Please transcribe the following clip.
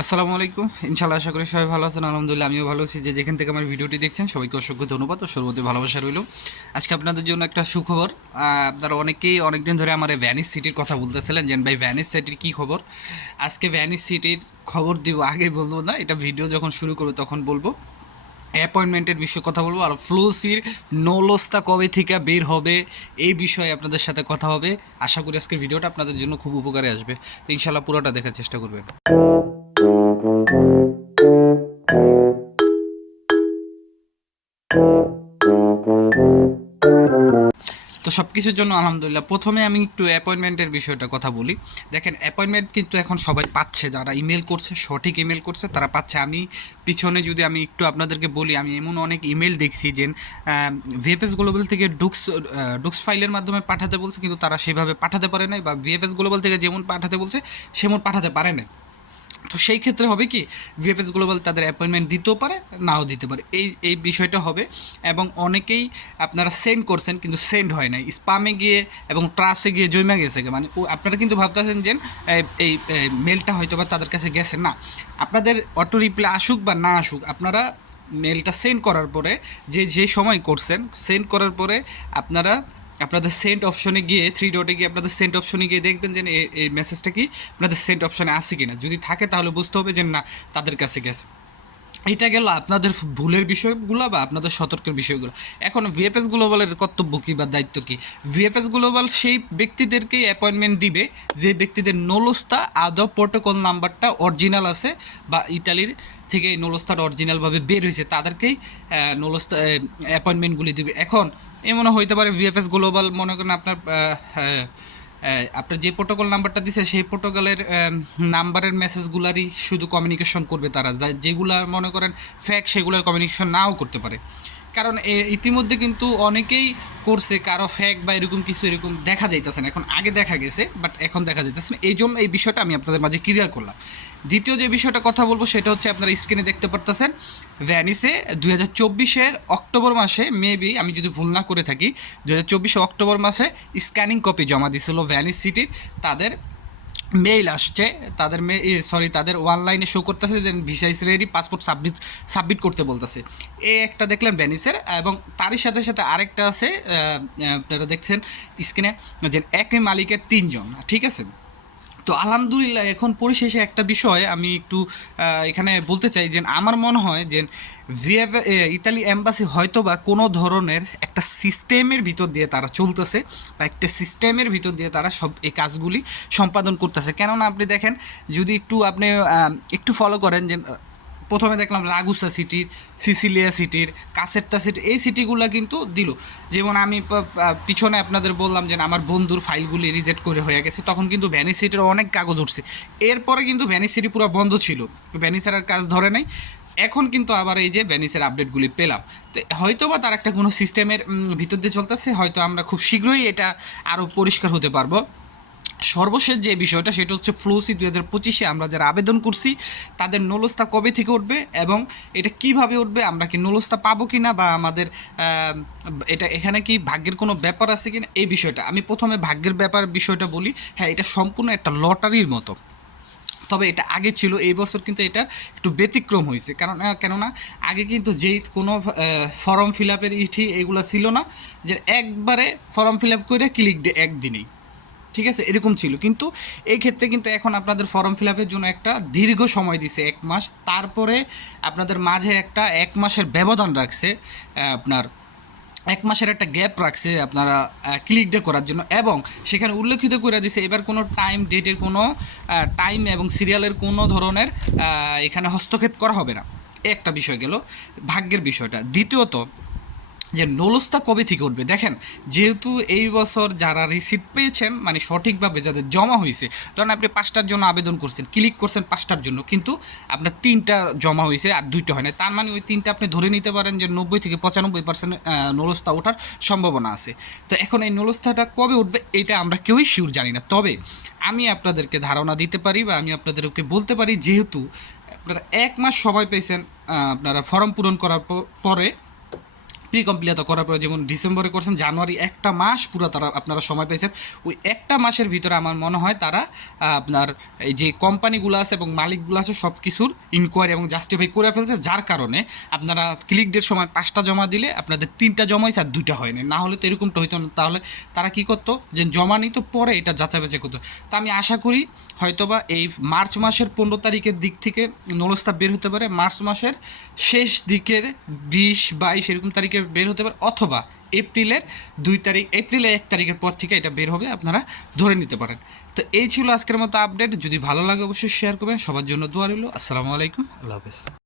আসসালামু আলাইকুম। ইনশাআল্লাহ আশা করি সবাই ভালো আছেন। আলহামদুলিল্লাহ আমিও ভালো আছি। যেখান থেকে আমার ভিডিওটি দেখছেন সবাইকে অসংখ্য ধন্যবাদ ও সর্বতি ভালোবাসা রইল। আজকে আপনাদের জন্য একটা সুখবর। আপনারা অনেকেই অনেকদিন ধরে আমার ভ্যানিস সিটির কথা বলতেছিলেন যে ভাই ভ্যানিস সিটির কী খবর। আজকে ভ্যানিস সিটির খবর দিব, আগে বলবো না, এটা ভিডিও যখন শুরু করবো তখন বলবো। অ্যাপয়েন্টমেন্টের বিষয়ে কথা বলবো আর ফ্লোসির নোলসটা কবে থেকে বের হবে এই বিষয়ে আপনাদের সাথে কথা হবে। আশা করি আজকের ভিডিওটা আপনাদের জন্য খুব উপকারে আসবে। তো ইনশাআল্লাহ পুরোটা দেখার চেষ্টা করবেন। তো সব কিছুর জন্য আলহামদুলিল্লাহ। প্রথমে আমি একটু অ্যাপয়েন্টমেন্টের বিষয়টা কথা বলি। দেখেন, অ্যাপয়েন্টমেন্ট কিন্তু এখন সবাই পাচ্ছে, যারা ইমেল করছে, সঠিক ইমেল করছে তারা পাচ্ছে। আমি পিছনে যদি আমি একটু আপনাদেরকে বলি, আমি এমন অনেক ইমেল দেখছি যে ভিএফএস গ্লোবাল থেকে ডুক্স ফাইলের মাধ্যমে পাঠাতে বলছে, কিন্তু তারা সেভাবে পাঠাতে পারে নাই, বা ভিএফএস গ্লোবাল থেকে যেমন পাঠাতে বলছে সেমন পাঠাতে পারে না। তো সেই ক্ষেত্রে হবে কি, ভিএফএস গ্লোবাল তাদের অ্যাপয়েন্টমেন্ট দিতেও পারে, নাও দিতে পারে, এই এই বিষয়টা হবে। এবং অনেকেই আপনারা সেন্ড করছেন কিন্তু সেন্ড হয় নাই, স্পামে গিয়ে এবং ট্রাসে গিয়ে জমা গেছে। মানে আপনারা কিন্তু ভাবতেছেন যে এই মেলটা হয়তো বা তাদের কাছে গেছে না। আপনাদের অটো রিপ্লাই আসুক বা না আসুক, আপনারা মেলটা সেন্ড করার পরে যে সময় করছেন, সেন্ড করার পরে আপনারা আপনাদের সেন্ট অপশনে গিয়ে থ্রি ডটে গিয়ে আপনাদের সেন্ট অপশনে গিয়ে দেখবেন যে এই মেসেজটা কি আপনাদের সেন্ট অপশনে আছে কি না। যদি থাকে তাহলে বুঝতে হবে যে না, তাদের কাছে গেছে। এটা গেল আপনাদের ভুলের বিষয়গুলো বা আপনাদের সতর্কের বিষয়গুলো। এখন ভিএফএস গ্লোবালের কর্তব্য কী বা দায়িত্ব কী? ভিএফএস গ্লোবাল সেই ব্যক্তিদেরকেই অ্যাপয়েন্টমেন্ট দিবে যে ব্যক্তিদের নোলস্তা আদৌ প্রোটোকল নাম্বারটা অরিজিনাল আছে, বা ইতালির থেকে এই নোলস্তাটা অরিজিনালভাবে বের হয়েছে, তাদেরকেই নোলস্তা অ্যাপয়েন্টমেন্টগুলি দিবে। এখন এমনও হইতে পারে ভিএফএস গ্লোবাল মনে করেন আপনার যে প্রোটোকল নাম্বারটা দিছে সেই প্রোটোকলের নাম্বারের মেসেজগুলারই শুধু কমিউনিকেশন করবে তারা, যেগুলো মনে করেন ফ্যাক, সেগুলোর কমিউনিকেশন নাও করতে পারে। কারণ ইতিমধ্যে কিন্তু অনেকেই করছে, কারো ফ্যাক বা এরকম কিছু এরকম দেখা যাইতেছে না। এখন আগে দেখা গেছে, বাট এখন দেখা যাইতেছে না। এই জন্য এই বিষয়টা আমি আপনাদের মাঝে ক্লিয়ার করলাম। দ্বিতীয় যে বিষয়টা কথা বলবো সেটা হচ্ছে, আপনারা স্ক্রিনে দেখতে পারতেছেন ভ্যানিসে 2024-এর অক্টোবর মাসে, মেবি আমি যদি ভুল না করে থাকি, 2024 অক্টোবর মাসে স্ক্যানিং কপি জমা দিছিল ভ্যানিস সিটির। তাদের মেইল আসছে, তাদের অনলাইনে শো করতেছে যে ভিসা ইস রেডি, পাসপোর্ট সাবমিট করতে বলতেছে। এই একটা দেখলেন ভ্যানিসের, এবং তারই সাথে সাথে আরেকটা আছে, আপনারা দেখছেন স্ক্রিনে, যে একই মালিকের 3 জন, ঠিক আছে। তো আলহামদুলিল্লাহ, এখন পরিশেষে একটা বিষয় আমি একটু এখানে বলতে চাই যে আমার মনে হয় যে ইতালি এম্বাসি হয়তো বা কোনো ধরনের একটা সিস্টেমের ভিতর দিয়ে তারা চলতেছে, বা একটা সিস্টেমের ভিতর দিয়ে তারা সব এই কাজগুলি সম্পাদন করতেছে। কেননা আপনি দেখেন, যদি আপনি একটু ফলো করেন যে প্রথমে দেখলাম রাগুসা সিটির, সিসিলিয়া সিটির, কাসেরতা সিটির, এই সিটিগুলো কিন্তু দিল। যেমন আমি পিছনে আপনাদের বললাম যে আমার বন্ধুর ফাইলগুলি রিজেক্ট করে হয়ে গেছে, তখন কিন্তু ভ্যানিস সিটির অনেক কাগজ উঠছে। এরপরে কিন্তু ভ্যানিস সিটি পুরো বন্ধ ছিল, ভ্যানিসের আর কাজ ধরে নাই। এখন কিন্তু আবার এই যে ভ্যানিসের আপডেটগুলি পেলাম। তো হয়তো বা তার একটা কোনো সিস্টেমের ভিতর দিয়ে চলতেছে, হয়তো আমরা খুব শীঘ্রই এটা আরও পরিষ্কার হতে পারবো। সর্বশেষ যে বিষয়টা সেটা হচ্ছে ফ্লোসি 2025-এ আমরা যারা আবেদন করছি তাদের নোলস্তা কবে থেকে উঠবে এবং এটা কিভাবে উঠবে, আমরা কি নোলস্তা পাবো কি না, বা আমাদের এটা এখানে কি ভাগ্যের কোনো ব্যাপার আছে কি না, এই বিষয়টা আমি প্রথমে ভাগ্যের ব্যাপার বিষয়টা বলি। হ্যাঁ, এটা সম্পূর্ণ একটা লটারির মতো, তবে এটা আগে ছিল, এই বছর কিন্তু এটা একটু ব্যতিক্রম হয়েছে। কেননা আগে কিন্তু যেই কোনো ফর্ম ফিল আপের এগুলো ছিল না, যে একবারে ফর্ম ফিল আপ করে ক্লিক ডে একদিনেই, ঠিক আছে, এরকম ছিল। কিন্তু এই ক্ষেত্রে কিন্তু এখন আপনাদের ফর্ম ফিল আপের জন্য একটা দীর্ঘ সময় দিছে, 1 মাস। তারপরে আপনাদের মাঝে একটা 1 মাসের ব্যবধান রাখছে, আপনার 1 মাসের একটা গ্যাপ রাখছে আপনারা ক্লিক ডে করার জন্য, এবং সেখানে উল্লেখিত করে দিছে এবার কোনো টাইম ডেটের কোনো টাইম এবং সিরিয়ালের কোনো ধরনের এখানে হস্তক্ষেপ করা হবে না। একটা বিষয় গেল ভাগ্যের বিষয়টা। দ্বিতীয়ত, যে নোলসটা কবে থেকে উঠবে, দেখেন, যেহেতু এই বছর যারা রিসিপ্ট পেয়েছেন, মানে সঠিকভাবে যাদের জমা হয়েছে, ধরেন আপনি 5টার জন্য আবেদন করছেন, ক্লিক করছেন 5টার জন্য, কিন্তু আপনার 3টা জমা হয়েছে আর 2টা হয় না, তার মানে ওই 3টা আপনি ধরে নিতে পারেন যে 90 থেকে 95% নোলস্তা ওঠার সম্ভাবনা আছে। তো এখন এই নোলস্তাটা কবে উঠবে এটা আমরা কেউই শিওর জানি না। তবে আমি আপনাদেরকে ধারণা দিতে পারি, বা আমি আপনাদেরকে বলতে পারি, যেহেতু আপনারা 1 মাস সময় পেয়েছেন আপনারা ফর্ম পূরণ করার পরে, প্রি কমপ্লিট করার পরে, যেমন ডিসেম্বরে করছেন, জানুয়ারি একটা মাস পুরো তারা আপনারা সময় পেয়েছেন। ওই একটা মাসের ভিতরে আমার মনে হয় তারা আপনার এই যে কোম্পানিগুলো আছে এবং মালিকগুলো আছে সব কিছুর ইনকোয়ারি এবং জাস্টিফাই করে ফেলছে, যার কারণে আপনারা ক্লিক ডের সময় 5টা জমা দিলে আপনাদের 3টা জমা হয়েছে আর 2টা হয়নি। না হলে তো এরকমটা হইতো না। তাহলে তারা কী করতো, যে জমা নিত পরে এটা যাচাই বাছাই করতো। তা আমি আশা করি হয়তোবা এই মার্চ মাসের 15 তারিখের দিক থেকে নোলস্তা বের হতে পারে, মার্চ মাসের শেষ দিকের 20-22 এরকম তারিখে বের হতে পারে, অথবা এপ্রিলের 2 তারিখ, এপ্রিলের 1 তারিখের পর থেকে এটা বের হবে, আপনারা ধরে নিতে পারেন। তো এই ছিল আজকের মতো আপডেট। যদি ভালো লাগে অবশ্যই শেয়ার করবেন। সবার জন্য দোয়া রইল। আসসালামু আলাইকুম, আল্লাহ হাফেজ।